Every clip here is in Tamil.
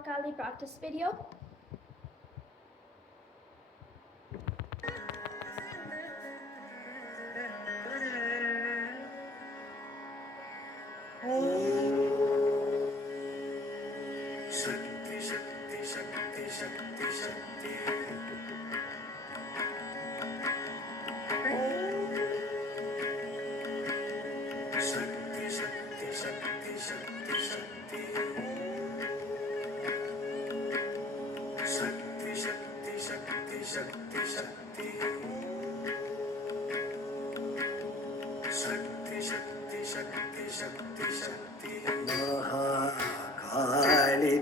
Mahakali practice video. Shakti, Shakti, Shakti, Shakti, Shakti. Shakti, Shakti, Shakti, Shakti, Shakti. Shakti, Shakti, Shakti, Shakti, Shakti. Shakti, Shakti, Shakti, Shakti, Shakti. Mahakali,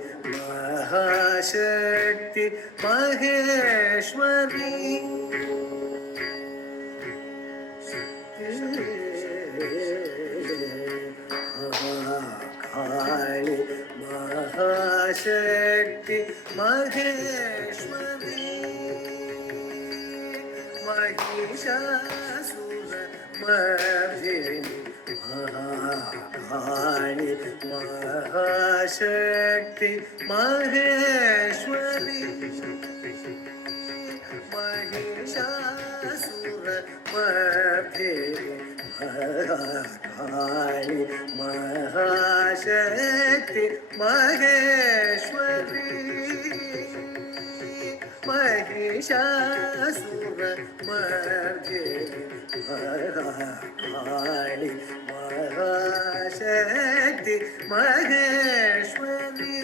Mahashakti, Maheshwari. Mahakali, Mahashakti, Maheshwari. Mahishasura Mardini. Mahakali, Mahashakti, Maheshwari. Mahishasura Mardini. Mahakali, Mahashakti, Maheshwari. Mahishasura Mardini. Mahakali, Mahashakti, Maheshwari.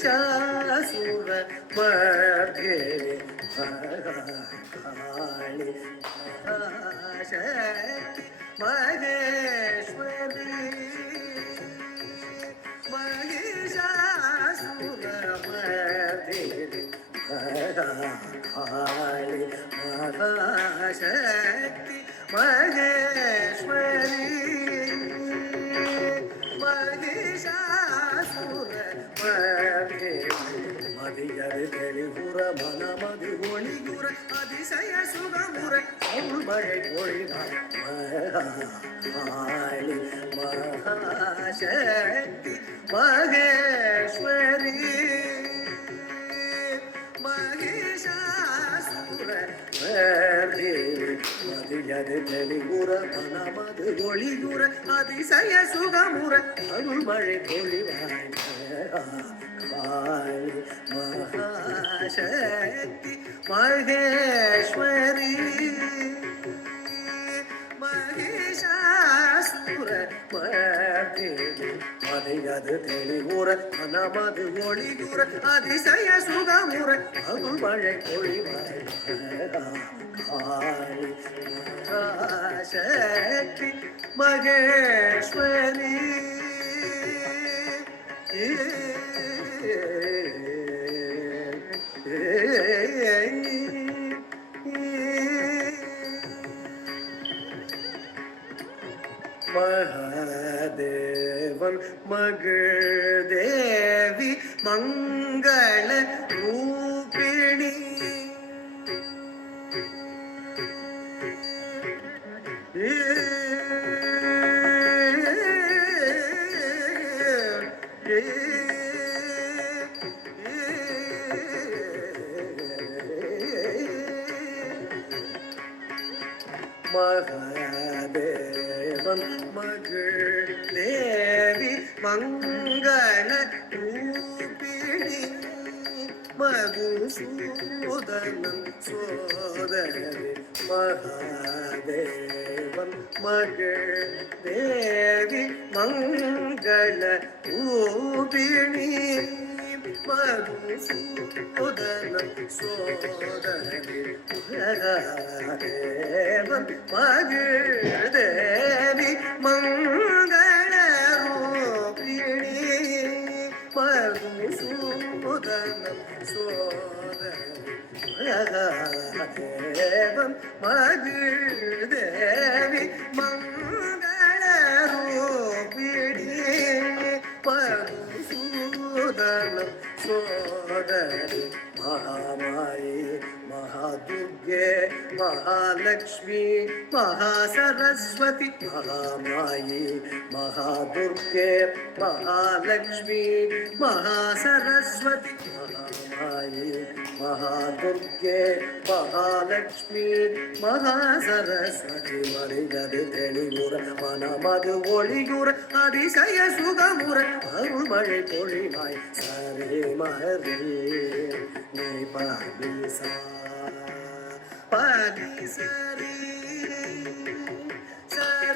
Mahishasura Mardini. Mahakali, Mahashakti, Maheshwari. Mahishasura Mardini. Mahakali, Mahashakti, Maheshwari. Mahishasura Mardini. மதியது தெளிவுற மனமது ஒளிகுற அதிசய சுகமுற அருள் மழை பொழினார். மகாலி மகாசக்தி மகேஸ்வரி. மகிஷாசுர மர்தினி. மதியது தெளிவுற மனமது ஒளிகுற அதிசய சுகமுற அருள் மழை பொழிவாய். காளி மகாசக்தி மகேஸ்வரி. மகிஷாசுர மர்தினி. மதியது தெளிவுற மனமது ஒளிகுற அதிசய சுகமுற அருள் மழை பொழிவாய். காளி மகாசக்தி மகேஸ்வரி. மகாதேவன் மகள் தேவி மங்கள ரூபிணி. மகாதேவன் மகள் தேவி மங்கள ரூபிணி. மதுசூதனன் சோதரி. மகாதேவன் மகள் தேவி மங்கள ரூபிணி. மதுசூதனன் சோதரி. மகாதேவன் மகள் தேவி மங்கள ரூபிணி. மதுசூதனன் சோதரி. மகாதேவன் மகள் தேவி மங்கள ரூபிணி. மதுசூதனன் சோதரி. மகாமாயி மகாதுர்கே ಮಹಾಲಕ್ಷ್ಮಿ ಮಹಾಸರಸ್ವತಿ ಮಹಾಮಾಯಿ ಮಹಾದುರ್ಗೆ ಮಹಾಲಕ್ಷ್ಮಿ ಮಹಾಸರಸ್ವತಿ ಮಹಾಮಾಯಿ ಮಹಾದುರ್ಗೆ ಮಹಾಲಕ್ಷ್ಮಿ ಮಹಾಸರಸ್ವತಿ ಮರಿಗದೆ தெளிவுற மனமது ஒளியுற அதிசய சுகமுற அருள்மழை பொழிவாய் சரே மரே நீ பரிசா பரிசரி சரி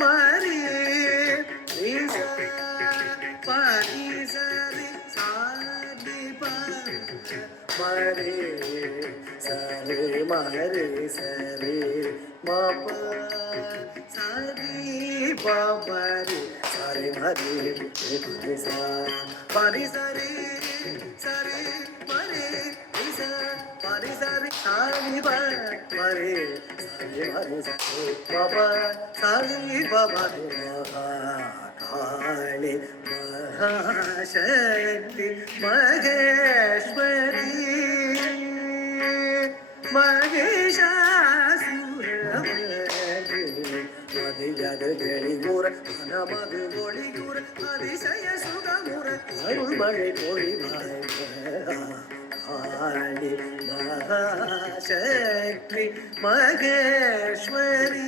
மரே ஈசா பரிசரி சாதி மரே சரே மரே சரே மாப சரி பாபரி சரி மரி சா பரி சரி சரி மரி சா பரி சரி சாரி மரி சரி மரி சரி பாபா சரி பாபா காளி மகாசக்தி மகேஸ்வரி மதியது தெளிவுற மனமது ஒளியுற அதிசய சுகமுற அருள்மழை பொழிவாய் காளி மகாசக்தி மகேஸ்வரி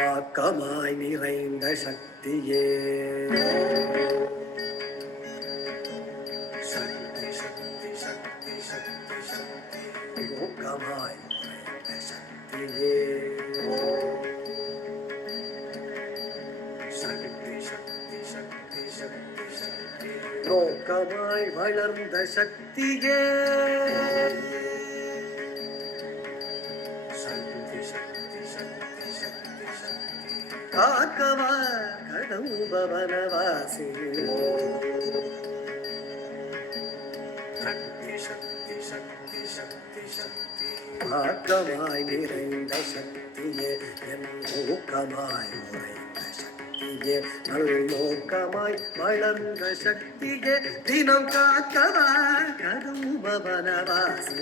ஆக்கமாய் நிறைந்த சக்தியே சக்தி சக்தி சக்தி சக்தி சக்தி ஊக்கமாய் நிறைந்த சக்தியே சக்தி சக்தி சக்தி சக்தி சக்தி நோக்கமாய் வளர்ந்த சக்தியே காக்கவா கடம்பவனவாசி சக்தி சக்தி சக்தி சக்தி சக்தி ஆக்கமாய் நிறைந்த சக்தியே என் ஊக்கமாய் உறைந்த சக்தியே நல்லோக்கமாய் வளர்ந்த சக்தியே தினம் காக்கவா கடம்பவனவாசி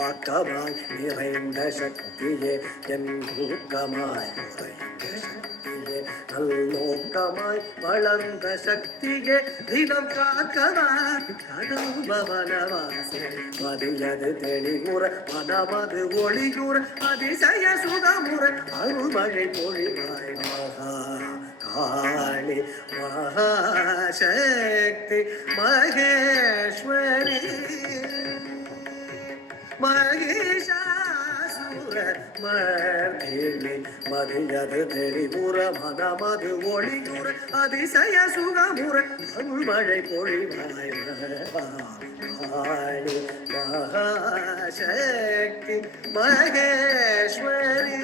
ஆக்கமாய் நிறைந்த சக்தியே என் ஊக்கமாய் உறைந்த சக்தியே நல்லோக்கமாய் வளர்ந்த சக்தியே தினம் காக்கவா கடம்பவனவாசி மதியது தெளிவுற மனமது ஒளியுற அதிசய சுகமுற அருள்மழை பொழிவாய் மகா காளி மகாசக்தி மகேஸ்வரி மகிஷாசுர மர்தினி மதியது தெளிவுற மனமது ஒளியுற அதிசய சுகமுற அருள்மழை பொழிவாய் காளி மகாசக்தி மகேஸ்வரி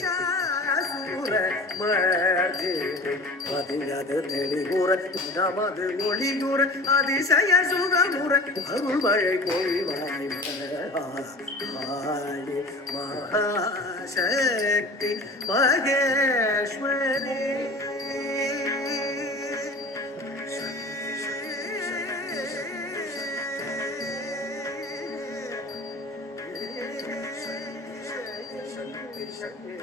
மகிஷாசுர மர்தினி மதியது தெளிவுற நமது ஒளியுற அதிசய சுகமுற அருள்மழை பொழிவாய் காளி மகாசக்தி மகேஸ்வரி சக்தி